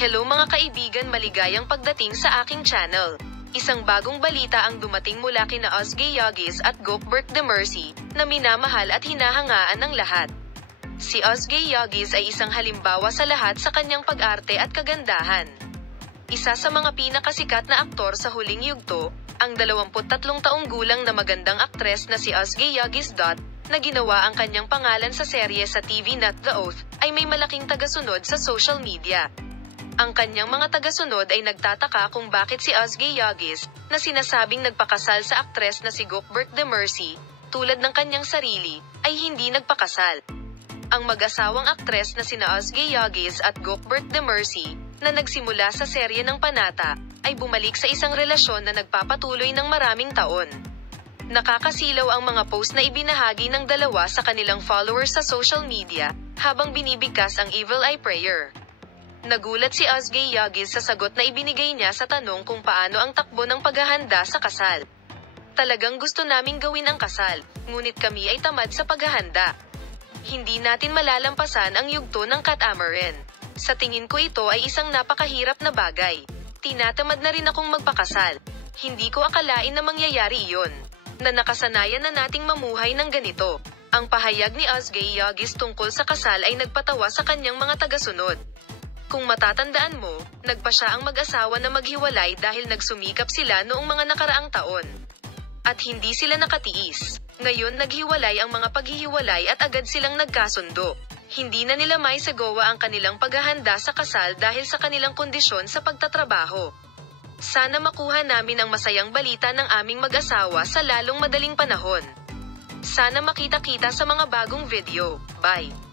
Hello mga kaibigan, maligayang pagdating sa aking channel. Isang bagong balita ang dumating mula kina Ozgie Yagis at Gokbert Demercy, na minamahal at hinahangaan ng lahat. Si Ozgie Yagis ay isang halimbawa sa lahat sa kanyang pag-arte at kagandahan. Isa sa mga pinakasikat na aktor sa huling yugto, ang 23 taong gulang na magandang aktres na si Ozgie Yagis. Na ginawa ang kanyang pangalan sa serye sa TV na The Oath, ay may malaking tagasunod sa social media. Ang kanyang mga tagasunod ay nagtataka kung bakit si Ozgie Yagis, na sinasabing nagpakasal sa aktres na si Gokbert Demercy, tulad ng kanyang sarili, ay hindi nagpakasal. Ang mag-asawang aktres na sina Ozgie Yagis at Gokbert Demercy, na nagsimula sa serye ng Panata, ay bumalik sa isang relasyon na nagpapatuloy ng maraming taon. Nakakasilaw ang mga post na ibinahagi ng dalawa sa kanilang followers sa social media, habang binibigkas ang Evil Eye Prayer. Nagulat si Ozgie Yagis sa sagot na ibinigay niya sa tanong kung paano ang takbo ng paghahanda sa kasal. Talagang gusto naming gawin ang kasal, ngunit kami ay tamad sa paghahanda. Hindi natin malalampasan ang yugto ng catamaran. Sa tingin ko ito ay isang napakahirap na bagay. Tinatamad na rin akong magpakasal. Hindi ko akalain na mangyayari iyon. Na nakasanayan na nating mamuhay ng ganito. Ang pahayag ni Ozgie Yagis tungkol sa kasal ay nagpatawa sa kanyang mga tagasunod. Kung matatandaan mo, nagpa siya ang mag-asawa na maghiwalay dahil nagsumikap sila noong mga nakaraang taon. At hindi sila nakatiis. Ngayon naghiwalay ang mga paghihiwalay at agad silang nagkasundo. Hindi na nila may sagawa ang kanilang paghahanda sa kasal dahil sa kanilang kondisyon sa pagtatrabaho. Sana makuha namin ang masayang balita ng aming mag-asawa sa lalong madaling panahon. Sana makita-kita sa mga bagong video. Bye!